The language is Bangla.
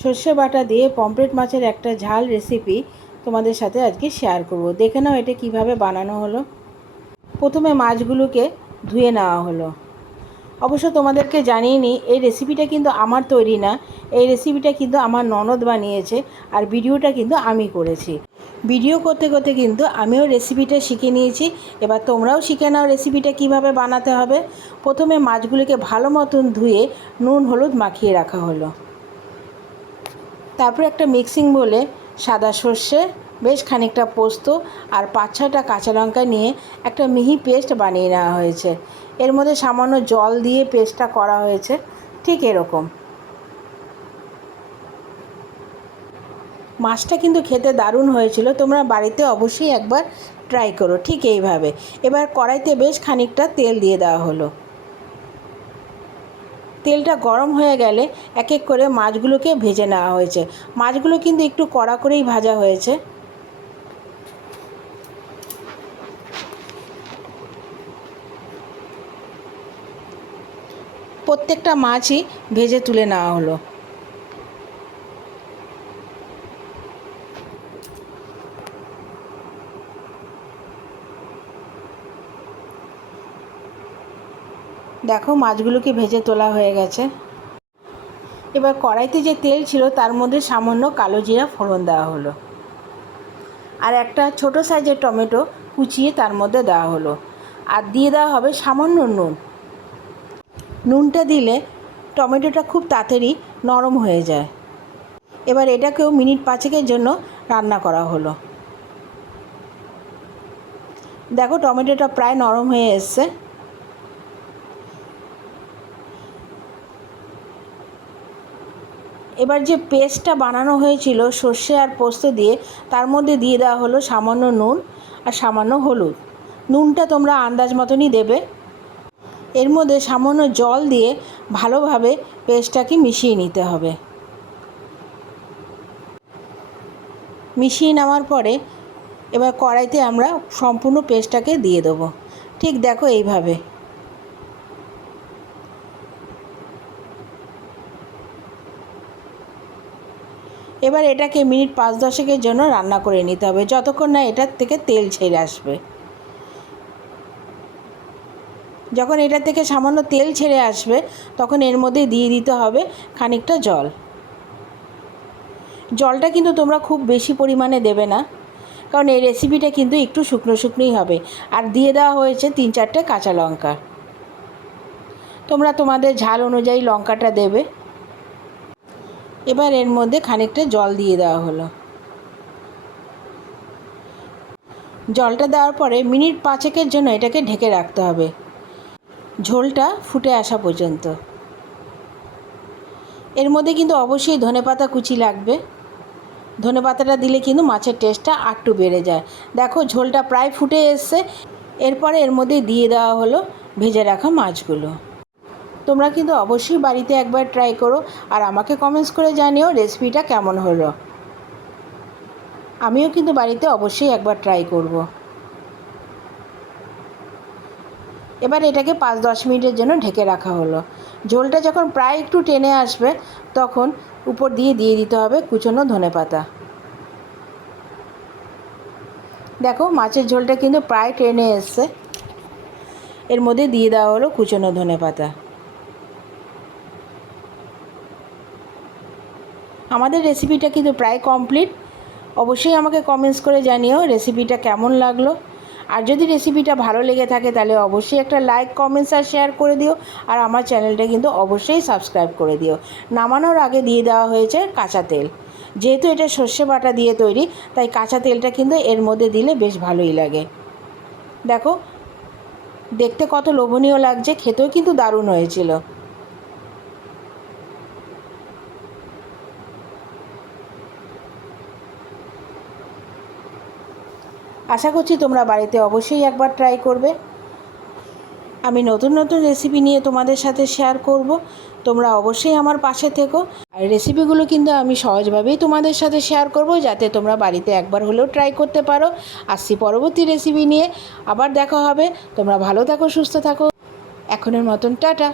সর্ষে বাটা দিয়ে পমফ্রেট মাছের একটা ঝাল রেসিপি তোমাদের সাথে আজকে শেয়ার করব। দেখে নাও এটা কিভাবে বানানো হলো। প্রথমে মাছগুলোকে ধুয়ে নেওয়া হলো। অবশ্য তোমাদেরকে জানিয়ে নিই, এই রেসিপিটা কিন্তু আমার তৈরি না, এই রেসিপিটা কিন্তু আমার ননদ বানিয়েছে, আর ভিডিওটা কিন্তু আমি করেছি। ভিডিও করতে করতে কিন্তু আমিও রেসিপিটা শিখে নিয়েছি। এবার তোমরাও শিখে নাও রেসিপিটা কিভাবে বানাতে হবে। প্রথমে মাছগুলিকে ভালো মতন ধুয়ে নুন হলুদ মাখিয়ে রাখা হলো। তারপর একটা মিক্সিং বলে সাদা সর্ষে, বেশ খানিকটা পোস্ত আর 5-6টা কাঁচা লঙ্কা নিয়ে একটা মিহি পেস্ট বানিয়ে নেওয়া হয়েছে। এর মধ্যে সামান্য জল দিয়ে পেস্টটা করা হয়েছে, ঠিক এরকম। মাছটা কিন্তু খেতে দারুণ হয়েছিল, তোমরা বাড়িতে অবশ্যই একবার ট্রাই করো ঠিক এইভাবে। এবার কড়াইতে বেশ খানিকটা তেল দিয়ে দেওয়া হলো। তেলটা গরম হয়ে গেলে এক এক করে মাছগুলোকে ভেজে নেওয়া হয়েছে। মাছগুলো কিন্তু একটু কড়া করেই ভাজা হয়েছে। প্রত্যেকটা মাছই ভেজে তুলে নেওয়া হলো। দেখো মাছগুলোকে ভেজে তোলা হয়ে গেছে। এবার কড়াইতে যে তেল ছিল তার মধ্যে সামান্য কালো জিরা ফোড়ন দেওয়া হলো, আর একটা ছোট সাইজের টমেটো কুচিয়ে তার মধ্যে দেওয়া হলো, আর দিয়ে দেওয়া হবে সামান্য নুন। নুনটা দিলে টমেটোটা খুব তাড়াতাড়ি নরম হয়ে যায়। এবার এটাকেও মিনিট 5-এর জন্য রান্না করা হলো। দেখো টমেটোটা প্রায় নরম হয়ে এসছে। এবার যে পেস্টটা বানানো হয়েছিল সর্ষে আর পোস্ত দিয়ে, তার মধ্যে দিয়ে দেওয়া হলো সামান্য নুন আর সামান্য হলুদ। নুনটা তোমরা আন্দাজ মতনই দেবে। এর মধ্যে সামান্য জল দিয়ে ভালোভাবে পেস্টটাকে মিশিয়ে নিতে হবে। মিশিয়ে নেওয়ার পরে এবার কড়াইতে আমরা সম্পূর্ণ পেস্টটাকে দিয়ে দেবো, ঠিক দেখো এইভাবে। এবার এটাকে মিনিট 5-10-এর জন্য রান্না করে নিতে হবে, যতক্ষণ না এটার থেকে তেল ছেড়ে আসবে। যখন এটার থেকে সামান্য তেল ছেড়ে আসবে তখন এর মধ্যে দিয়ে দিতে হবে খানিকটা জল। জলটা কিন্তু তোমরা খুব বেশি পরিমাণে দেবে না, কারণ এই রেসিপিটা কিন্তু একটু শুকনো শুকনোই হবে। আর দিয়ে দেওয়া হয়েছে 3-4টে কাঁচা লঙ্কা। তোমরা তোমাদের ঝাল অনুযায়ী লঙ্কাটা দেবে। এবার এর মধ্যে খানিকটা জল দিয়ে দেওয়া হলো। জলটা দেওয়ার পরে মিনিট 5-এর জন্য এটাকে ঢেকে রাখতে হবে, ঝোলটা ফুটে আসা পর্যন্ত। এর মধ্যে কিন্তু অবশ্যই ধনেপাতা কুচি লাগবে। ধনেপাতাটা দিলে কিন্তু মাছের টেস্টটা আরটু বেড়ে যায়। দেখো ঝোলটা প্রায় ফুটে এসছে। এরপরে এর মধ্যে দিয়ে দেওয়া হলো ভেজে রাখা মাছগুলো। তোমরা কিন্তু অবশ্যই বাড়িতে একবার ট্রাই করো, আর আমাকে কমেন্টস করে জানিও রেসিপিটা কেমন হলো। আমিও কিন্তু বাড়িতে অবশ্যই একবার ট্রাই করব। এবার এটাকে 5-10 মিনিটের জন্য ঢেকে রাখা হলো। ঝোলটা যখন প্রায় একটু টেনে আসবে তখন উপর দিয়ে দিতে হবে কুচনো ধনেপাতা। দেখো মাছের ঝোলটা কিন্তু প্রায় টেনে এসছে। এর মধ্যে দিয়ে দেওয়া হলো কুচনো ধনেপাতা। আমাদের রেসিপিটা কিন্তু প্রায় কমপ্লিট। অবশ্যই আমাকে কমেন্টস করে জানিও রেসিপিটা কেমন লাগলো। আর যদি রেসিপিটা ভালো লেগে থাকে তাহলে অবশ্যই একটা লাইক কমেন্টস আর শেয়ার করে দিও। আর আমার চ্যানেলটা কিন্তু অবশ্যই সাবস্ক্রাইব করে দিও। নামানোর আগে দিয়ে দেওয়া হয়েছে কাঁচা তেল। যেহেতু এটা সর্ষে বাটা দিয়ে তৈরি, তাই কাঁচা তেলটা কিন্তু এর মধ্যে দিলে বেশ ভালোই লাগে। দেখো দেখতে কত লোভনীয় লাগছে, খেতেও কিন্তু দারুণ হয়েছিল। আশা করছি তোমরা বাড়িতে অবশ্যই একবার ট্রাই করবে। আমি নতুন নতুন রেসিপি নিয়ে তোমাদের সাথে শেয়ার করব। তোমরা অবশ্যই আমার পাশে থেকো। আর রেসিপিগুলো কিন্তু আমি সহজভাবেই তোমাদের সাথে শেয়ার করব, যাতে তোমরা বাড়িতে একবার হলেও ট্রাই করতে পারো। আসছি পরবর্তী রেসিপি নিয়ে, আবার দেখা হবে। তোমরা ভালো থাকো, সুস্থ থাকো। এখনের মতন টাটা।